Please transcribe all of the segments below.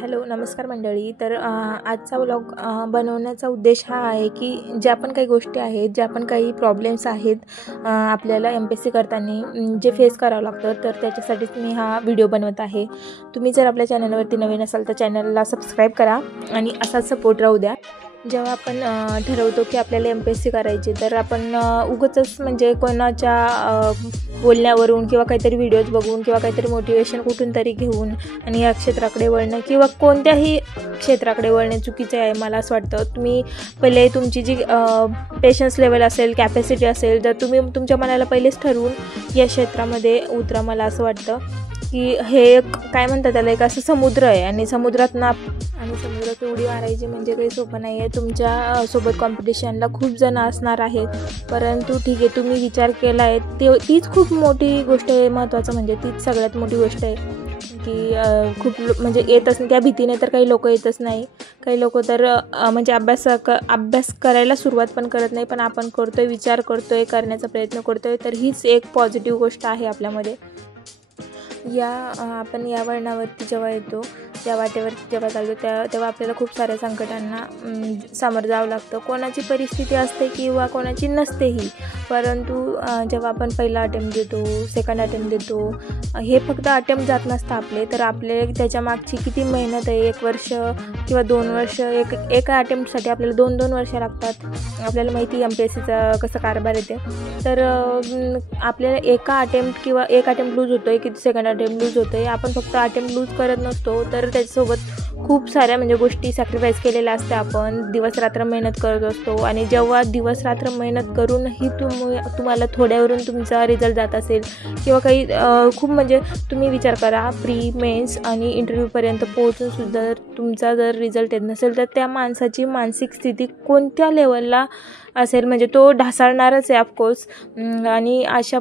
Hello नमस्कार मंडळी. तर आजचा व्लॉग बनवण्याचा उद्देश हा आहे की ज्या पण काही गोष्टी आहेत, ज्या पण काही प्रॉब्लेम्स आहेत आपल्याला MPSC करताना जे फेस करावं लागतं, तर त्याच्यासाठीच मी हा व्हिडिओ बनवत आहे. तुम्ही जर आपल्या चॅनलवरती नवीन असाल तर चॅनलला सबस्क्राईब करा आणि असाच सपोर्ट राहू द्या. जेव्हा आपण ठरवतो की आपल्याला MPSC करायची, तर आपण उगाचच म्हणजे कोणाच्या बोलण्यावरून किंवा काहीतरी व्हिडिओज बघून किंवा काहीतरी मोटिवेशन कुठून तरी घेऊन आणि या क्षेत्राकडे वळणं किंवा कोणत्याही क्षेत्राकडे वळणे चुकीचे आहे मला असं वाटतं. तुम्ही पहिले तुमची जी पेशन्स लेवल असेल, कॅपॅसिटी असेल, तर तुम्ही तुमच्या मनाला पहिलेच ठरवून या क्षेत्रामध्ये उतरा. मला असं वाटतं की हे एक काय म्हणतात त्याला, एक असं समुद्र आहे आणि समुद्रात उडी मारायची म्हणजे काही सोपं नाही आहे. तुमच्या सोबत कॉम्पिटिशनला खूप जण असणार आहेत, परंतु ठीक आहे, तुम्ही विचार केला आहे तीच खूप मोठी गोष्ट आहे. महत्त्वाचं म्हणजे तीच सगळ्यात मोठी गोष्ट आहे की खूप म्हणजे येतच नाही त्या भीतीने. तर काही लोक येतच नाही, काही लोक तर म्हणजे अभ्यास करायला सुरुवात पण करत नाही, पण आपण करतोय, विचार करतोय, करण्याचा प्रयत्न करतोय, तर हीच एक पॉझिटिव्ह गोष्ट आहे आपल्यामध्ये. आपण या वळणावरती जेव्हा येतो, त्या वाटेवरती जेव्हा चालतो तेव्हा आपल्याला खूप साऱ्या संकटांना सामोरं जावं लागतं. कोणाची परिस्थिती असते किंवा कोणाची नसतेही, परंतु जेव्हा आपण पहिला अटेम्प्ट देतो, सेकंड अटेम्प्ट देतो, हे फक्त अटेम्प्ट जात नसतं आपले, तर आपले त्याच्या मागची किती मेहनत आहे, 1 वर्ष किंवा 2 वर्ष, एका अटेम्प्टसाठी आपल्याला 2-2 वर्ष लागतात. आपल्याला माहिती MPSCचा कसं कारभार येते. तर आपल्याला एका अटेम्प्ट किंवा एक अटेम्प्ट लूज होतो आहे की सेकंड अटेम्प्ट लूज होतं आहे, आपण फक्त अटेम्प्ट लूज करत नसतो, तर त्याच्यासोबत खूप साऱ्या म्हणजे गोष्टी सॅक्रिफाईस केलेल्या असत्या. आपण दिवसरात्र मेहनत करत असतो आणि जेव्हा दिवसरात्र मेहनत करूनही तुम्हाला थोड्यावरून तुमचा रिझल्ट जात असेल किंवा काही खूप म्हणजे तुम्ही विचार करा, प्री मेन्स आणि इंटरव्ह्यूपर्यंत पोहोचूनसुद्धा तुमचा जर रिझल्ट येत नसेल, तर त्या माणसाची मानसिक स्थिती कोणत्या लेवलला असेल, म्हणजे तो ढासळणारच आहे ऑफकोर्स. आणि अशा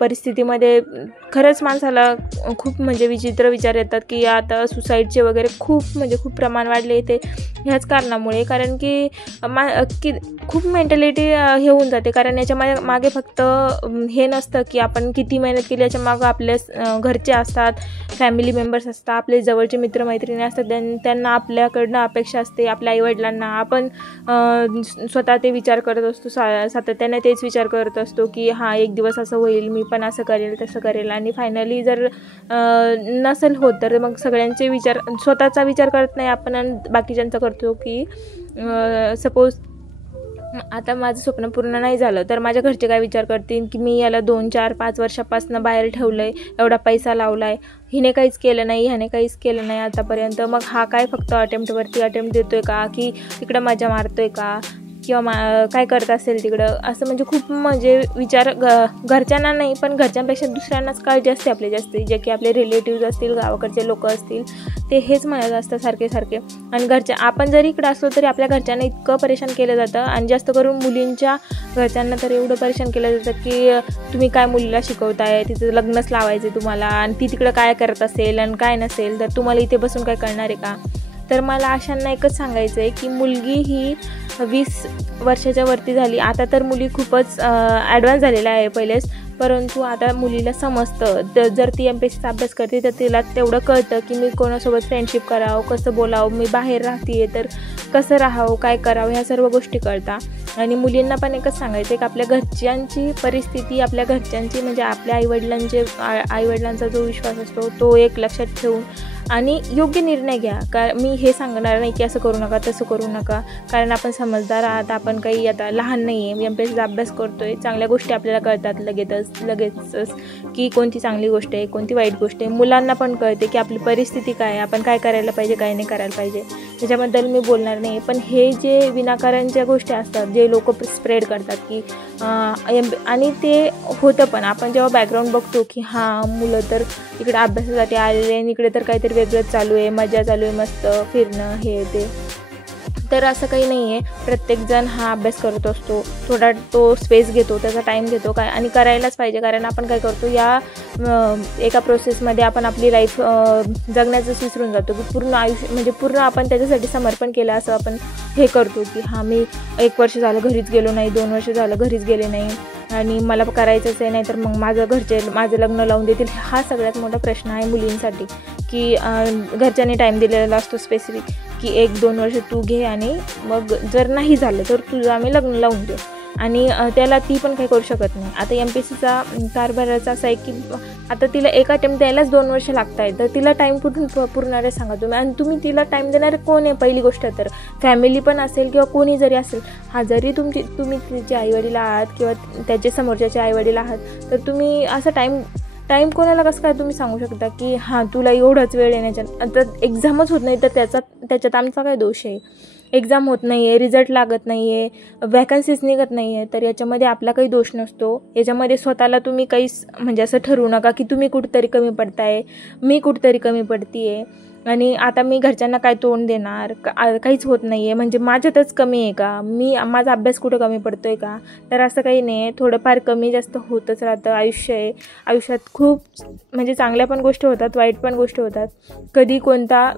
परिस्थितीमध्ये खरंच माणसाला खूप म्हणजे विचित्र विचार येतात की आता सुसाईडचे वगैरे खूप प्रमाण वाढले ते ह्याच कारणामुळे. कारण की खूप मेंटॅलिटी हे होऊन जाते. कारण याच्या मागे फक्त हे नसतं की आपण किती मेहनत केली, याच्या मागं आपल्या घरचे असतात, फॅमिली मेंबर्स असतात, आपले जवळचे मित्रमैत्रिणी असतात, त्यांना आपल्याकडनं अपेक्षा असते, आपल्या आईवडिलांना. आपण स्वतः ते विचार करत असतो, सातत्याने तेच विचार करत असतो की हां, एक दिवस असं होईल, मी पण असं करेल, तसं करेल. आणि फायनली जर नसेल होत, तर मग सगळ्यांचे विचार, स्वतःचा विचार करत नाही आपण आणि बाकीच्यांचा करतो की सपोज आता माझं स्वप्न पूर्ण नाही झालं, तर माझ्या घरचे काय विचार करतील की मी याला 2, 4, 5 वर्षापासून बाहेर ठेवलं आहे, एवढा पैसा लावला आहे, हिने काहीच केलं नाही, ह्याने काहीच केलं नाही आतापर्यंत, मग हा काय फक्त अटेम्प्टवरती अटेम्प्ट देतो आहे का, की तिकडं मजा मारतो आहे का, किंवा काय करत असेल तिकडं, असं म्हणजे खूप म्हणजे विचार घरच्यांना नाही, पण घरच्यांपेक्षा दुसऱ्यांनाच काळजी असते आपली जास्त, जे की आपले रिलेटिव्ज असतील, गावाकडचे लोक असतील, ते हेच म्हणत असतात सारखे. आणि आपण जरी इकडं असलो तरी आपल्या घरच्यांना इतकं परेशान केलं जातं, आणि जास्त करून मुलींच्या घरच्यांना तर एवढं परेशान केलं जातं की तुम्ही काय मुलीला शिकवताय, तिचं लग्नच लावायचं तुम्हाला, आणि ती तिकडं काय करत असेल आणि काय नसेल, तर तुम्हाला इथे बसून काय कळणार आहे का. तर मला अशांना एकच सांगायचं आहे की मुलगी ही 20 वर्षाच्या वरती झाली, आता तर मुली खूपच ॲडव्हान्स झालेल्या आहे पहिलेच, परंतु आता मुलीला समजतं. जर ती MPSCचा अभ्यास करते तर तिला तेवढं कळतं की मी कोणासोबत फ्रेंडशिप करावं, कसं बोलावं, मी बाहेर राहते तर कसं राहावं, काय करावं, ह्या सर्व गोष्टी कळतात. आणि मुलींना पण एकच सांगायचं आहे की आपल्या घरच्यांची परिस्थिती, आपल्या घरच्यांची म्हणजे आपल्या आईवडिलांचा जो विश्वास असतो तो एक लक्षात ठेवून आणि योग्य निर्णय घ्या. मी हे सांगणार नाही की असं करू नका, तसं करू नका, कारण आपण समजदार आहात, आपण काही आता लहान नाही आहे, MPSCचा अभ्यास करतो आहे, चांगल्या गोष्टी आपल्याला कळतात लगेचच की कोणती चांगली गोष्ट आहे, कोणती वाईट गोष्ट आहे. मुलांना पण कळते की आपली परिस्थिती काय आहे, आपण काय करायला पाहिजे, काय नाही करायला पाहिजे, त्याच्याबद्दल मी बोलणार नाही. पण हे जे विनाकारणच्या गोष्टी असतात, जे लोक स्प्रेड करतात की आणि ते होतं पण आपण जेव्हा बॅकग्राऊंड बघतो की हां, मुलं तर इकडे अभ्यासासाठी आलेले आणि इकडे तर काहीतरी वेगळंच चालू आहे, मजा चालू आहे, मस्त फिरणं हे ते, तर असं काही नाही आहे. प्रत्येकजण हा अभ्यास करत असतो, थोडा तो स्पेस घेतो, त्याचा टाईम घेतो काय, आणि करायलाच पाहिजे. कारण आपण काय करतो, या एका प्रोसेसमध्ये आपण आपली लाईफ जगण्याचं विसरून जातो की पूर्ण आयुष्य म्हणजे पूर्ण आपण त्याच्यासाठी समर्पण केलं असं आपण हे करतो की हां, मी 1 वर्ष झालं घरीच गेलो नाही, 2 वर्ष झालं घरीच गेले नाही, आणि मला करायचंच आहे, नाही तर मग माझं लग्न लावून देतील. हा सगळ्यात मोठा प्रश्न आहे मुलींसाठी, की घरच्यांनी टाईम दिलेला असतो स्पेसिफिक, की 1-2 वर्ष तू घे आणि मग जर नाही झालं तर तुझं आम्ही लग्न लावून देऊ. आणि त्याला ती पण काही करू शकत नाही. आता MPSCचा कारभाराचा असा आहे की आता तिला एक अटेम्प्ट द्यायलाच 2 वर्ष लागत आहे, तर तिला टाईम कुठून पुरणार आहे सांगा तुम्ही. आणि तुम्ही तिला टाईम देणारे कोण आहे? पहिली गोष्ट तर फॅमिली पण असेल किंवा कोणी जरी असेल, जरी तुम्ही तिचे आईवडील आहात किंवा त्याचे समोरच्याचे आईवडील आहात, तर तुम्ही असं टाईम कोणाला कसं काय तुम्ही सांगू शकता की हां तुला एवढाच वेळ येण्याच्या. आता एक्झामच होत नाही तर त्याच्यात आमचा काय दोष आहे? एक्झाम होत नाही आहे, रिझल्ट लागत नाही आहे, वॅकन्सीज निघत नाही आहे, तर याच्यामध्ये आपला काही दोष नसतो. याच्यामध्ये स्वतःला तुम्ही काहीच म्हणजे असं ठरवू नका की तुम्ही कुठंतरी कमी पडताय, मी कुठंतरी कमी पडते आहे आणि आता मी घरच्यांना काय तोंड देणार, काहीच होत नाही आहे म्हणजे माझ्यातच कमी आहे का, माझा अभ्यास कुठं कमी पडतो आहे का? तर असं काही नाही आहे. थोडंफार कमी जास्त होतच राहतं. आयुष्य आहे, आयुष्यात खूप म्हणजे चांगल्या पण गोष्टी होतात, वाईट पण गोष्टी होतात. कधी कोणता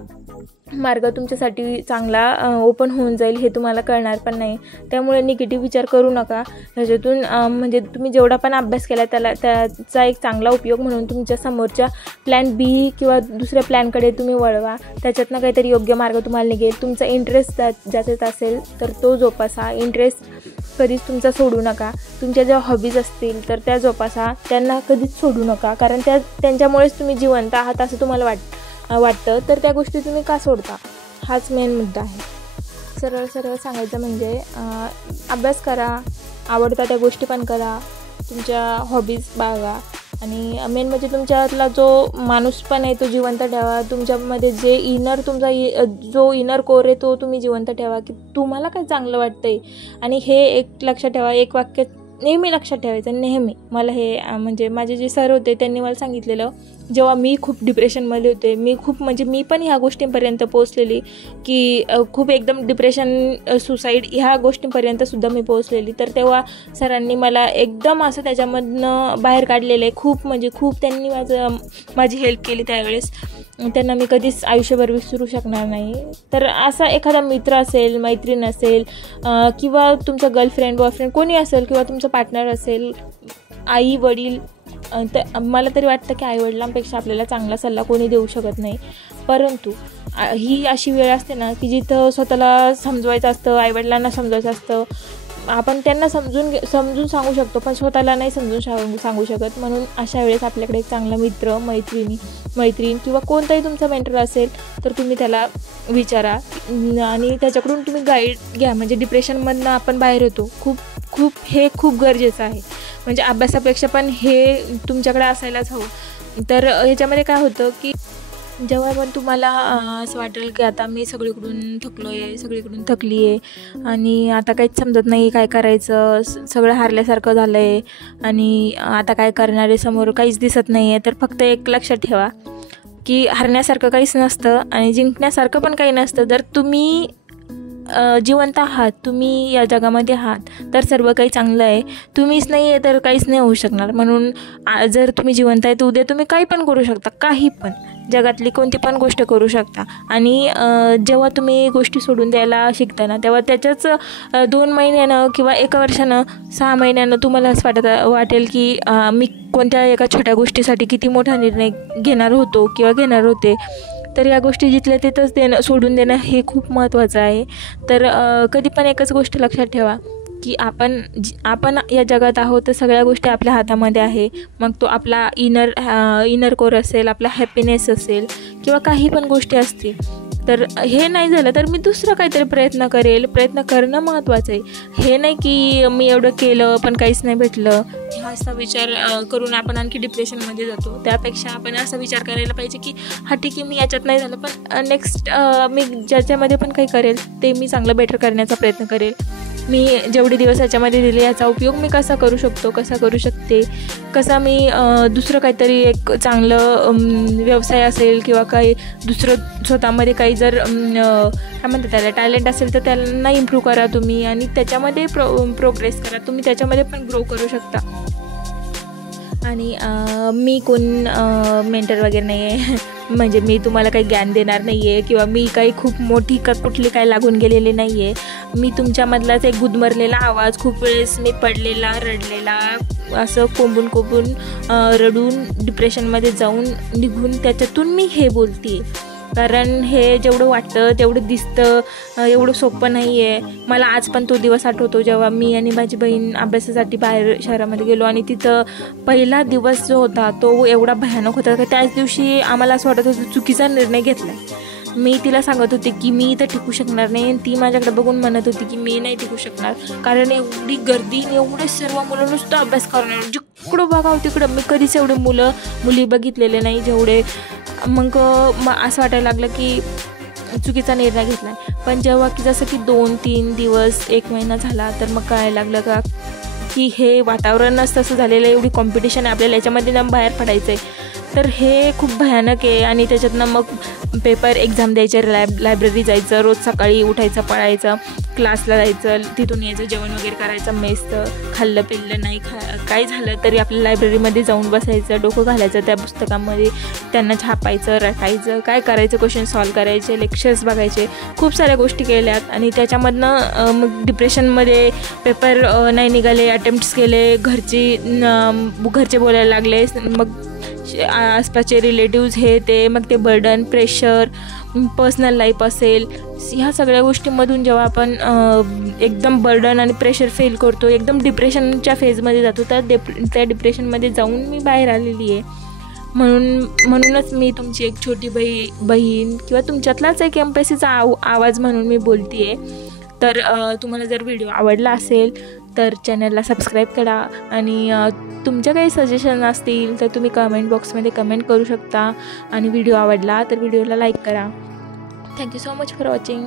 मार्ग तुमच्यासाठी चांगला ओपन होऊन जाईल हे तुम्हाला कळणार पण नाही. त्यामुळे निगेटिव्ह विचार करू नका. ह्याच्यातून म्हणजे तुम्ही जेवढा पण अभ्यास केला त्याचा एक चांगला उपयोग म्हणून तुमच्या समोरच्या प्लॅन बी किंवा दुसऱ्या प्लॅनकडे तुम्ही वळवा. त्याच्यातनं काहीतरी योग्य मार्ग तुम्हाला निघेल. तुमचा इंटरेस्ट ज्याच्यात असेल तर तो जोपासा. इंटरेस्ट कधीच तुमचा सोडू नका. तुमच्या ज्या हॉबीज असतील तर त्या जोपासा, त्यांना कधीच सोडू नका. कारण त्यांच्यामुळेच तुम्ही जिवंत आहात असं तुम्हाला वाटतं, तर त्या गोष्टी तुम्ही का सोडता? हाच मेन मुद्दा आहे. सरळ सांगायचं म्हणजे अभ्यास करा, आवडता त्या गोष्टी पण करा, तुमच्या हॉबीज बाळगा आणि मेन म्हणजे तुमच्यातला जो माणूस पण आहे तो जिवंत ठेवा. तुमच्यामध्ये जे जो इनर कोर आहे तो तुम्ही जिवंत ठेवा, की तुम्हाला काय चांगलं वाटतंय. आणि हे एक लक्षात ठेवा, एक वाक्य नेहमी लक्षात ठेवायचं. नेहमी मला हे म्हणजे माझे जे सर होते त्यांनी मला सांगितलेलं, जेव्हा मी खूप डिप्रेशनमध्ये होते, मी पण ह्या गोष्टींपर्यंत पोहोचलेली की खूप एकदम डिप्रेशन, सुसाईड ह्या गोष्टींपर्यंतसुद्धा मी पोहोचलेली. तर तेव्हा सरांनी मला एकदम असं त्याच्यामधनं बाहेर काढलेलं आहे. खूप त्यांनी माझी हेल्प केली त्यावेळेस. त्यांना मी कधीच आयुष्यभर विसरू शकणार नाही. तर असा एखादा मित्र असेल, मैत्रीण असेल किंवा तुमचा गर्लफ्रेंड, बॉयफ्रेंड कोणी असेल किंवा तुमचं पार्टनर असेल, आई वडील, तर मला तरी वाटतं की आईवडिलांपेक्षा आपल्याला चांगला सल्ला कोणी देऊ शकत नाही. परंतु ही अशी वेळ असते ना की जिथं स्वतःला समजवायचं असतं, आईवडिलांना समजवायचं असतं. आपण त्यांना समजून सांगू शकतो पण स्वतःला नाही समजून सांगू शकत. म्हणून अशा वेळेस आपल्याकडे एक चांगला मित्र, मैत्रीण किंवा कोणताही तुमचा मेंटर असेल तर तुम्ही त्याला विचारा आणि त्याच्याकडून तुम्ही गाईड घ्या. म्हणजे डिप्रेशनमधनं आपण बाहेर येतो. हे खूप गरजेचं आहे. म्हणजे अभ्यासापेक्षा पण हे तुमच्याकडे असायलाच हवं. तर ह्याच्यामध्ये काय होतं की जेव्हा पण तुम्हाला असं वाटेल की आता मी सगळीकडून थकली आहे आणि आता काहीच समजत नाही काय करायचं, सगळं हारल्यासारखं झालं आहे आणि आता काय करणार आहे, समोर काहीच दिसत नाही आहे, तर फक्त एक लक्षात ठेवा की हरण्यासारखं काहीच नसतं आणि जिंकण्यासारखं पण काही नसतं. जर तुम्ही जिवंत आहात, तुम्ही या जगामध्ये आहात, तर सर्व काही चांगलं आहे. तुम्हीच नाही आहे तर काहीच नाही होऊ शकणार. म्हणून जर तुम्ही जिवंत आहे तर उद्या तुम्ही काही पण करू शकता, काही पण, जगातली कोणती पण गोष्ट करू शकता. आणि जेव्हा तुम्ही गोष्टी सोडून द्यायला शिकता ना, तेव्हा त्याच्याच 2 महिन्यानं किंवा 1 वर्षानं, 6 महिन्यानं तुम्हाला असं वाटेल की मी कोणत्या एका छोट्या गोष्टीसाठी किती मोठा निर्णय घेणार होते. तर या गोष्टी जिथल्या तिथंच सोडून देणं हे खूप महत्त्वाचं आहे. तर कधी पण एकच गोष्ट लक्षात ठेवा की आपण या जगात आहोत तर सगळ्या गोष्टी आपल्या हातामध्ये आहे. मग तो आपला इनर कोर असेल, आपला हॅपीनेस असेल किंवा काही पण गोष्टी असतील. तर हे नाही झालं तर मी दुसरं काहीतरी प्रयत्न करणं महत्त्वाचं आहे. हे नाही की मी एवढं केलं पण काहीच नाही भेटलं, हा असा विचार करून आपण आणखी डिप्रेशनमध्ये जातो. त्यापेक्षा आपण असा विचार करायला पाहिजे की हा ठीक आहे, मी याच्यात नाही झालं पण नेक्स्ट मी ज्याच्यामध्ये पण काही करेल ते मी चांगलं बेटर करण्याचा प्रयत्न करेल. मी जेवढे दिवस याच्यामध्ये दिले याचा उपयोग मी कसा करू शकते, कसा मी दुसरं काहीतरी एक चांगलं व्यवसाय असेल किंवा काही दुसरं स्वतःमध्ये काही जर काय म्हणतात त्याला टॅलेंट असेल तर त्यांना इम्प्रूव्ह करा तुम्ही आणि त्याच्यामध्ये प्रोग्रेस करा. तुम्ही त्याच्यामध्ये पण ग्रो करू शकता. आणि मी कोण मेंटर वगैरे नाही आहे. म्हणजे मी तुम्हाला काही ज्ञान देणार नाही आहे किंवा मी काही खूप मोठी कुठली काय लागून गेलेली नाही आहे. मी तुमच्यामधलाच एक गुदमरलेला आवाज, खूप वेळेस मी पडलेला, रडलेला, असं कोंबून रडून डिप्रेशनमध्ये जाऊन निघून त्याच्यातून मी हे बोलते. कारण हे जेवढं वाटतं तेवढं दिसतं, एवढं सोपं नाही आहे. मला आज पण तो दिवस आठवतो जेव्हा मी आणि माझी बहीण अभ्यासासाठी बाहेर शहरामध्ये गेलो आणि तिथं पहिला दिवस जो होता तो एवढा भयानक होता की त्याच दिवशी आम्हाला असं वाटत होतं चुकीचा निर्णय घेतला. मी तिला सांगत होते की मी इथं टिकू शकणार नाही आणि ती माझ्याकडे बघून म्हणत होती की मी नाही टिकू शकणार, कारण एवढी गर्दी, एवढे सर्व मुलं नुसतं अभ्यास करणार, जिकडं बघावं तिकडं. मी कधीच एवढे मुली बघितलेले नाही जेवढे. मग असं वाटायला लागलं की चुकीचा निर्णय घेतला आहे. पण जेव्हा की जसं की 2-3 दिवस 1 महिना झाला तर मग कळायला लागलं का की हे वातावरणच तसं झालेलं आहे, एवढी कॉम्पिटिशन आहे आपल्याला, याच्यामध्ये ना बाहेर पडायचं आहे. तर हे खूप भयानक आहे. आणि त्याच्यातनं मग पेपर एक्झाम द्यायचे, लायब्ररी जायचं, रोज सकाळी उठायचं, पळायचं, क्लासला जायचं, तिथून यायचं, जेवण वगैरे करायचं, मेसचं खाल्लं पिल्लं नाही, काय झालं तरी आपल्या लायब्ररीमध्ये जाऊन बसायचं, डोकं घालायचं त्या पुस्तकामध्ये, त्यांना छापायचं, रटायचं, काय करायचं, क्वेश्चन सॉल्व करायचे, लेक्चर्स बघायचे, खूप साऱ्या गोष्टी केल्यात. आणि त्याच्यामधनं मग डिप्रेशनमध्ये पेपर नाही निघाले, अटेम्प्ट्स केले, घरचे बोलायला लागले, मग आसपासचे रिलेटिव्ज हे ते, मग ते बर्डन, प्रेशर, पर्सनल लाईफ असेल, ह्या सगळ्या गोष्टींमधून जेव्हा आपण एकदम बर्डन आणि प्रेशर फील करतो, एकदम डिप्रेशनच्या फेजमध्ये जातो, त्या डिप्रेशनमध्ये जाऊन मी बाहेर आलेली आहे. म्हणूनच मी तुमची एक छोटी बहीण किंवा तुमच्यातलाच एक MPSCचा आवाज म्हणून मी बोलते आहे. तर तुम्हाला जर व्हिडिओ आवडला असेल तर चॅनलला सबस्क्राईब करा आणि तुमच्या काही सजेशन असतील तर तुम्ही कमेंट बॉक्समध्ये कमेंट करू शकता. आणि व्हिडिओ आवडला तर व्हिडिओला लाईक करा. Thank you so much for watching.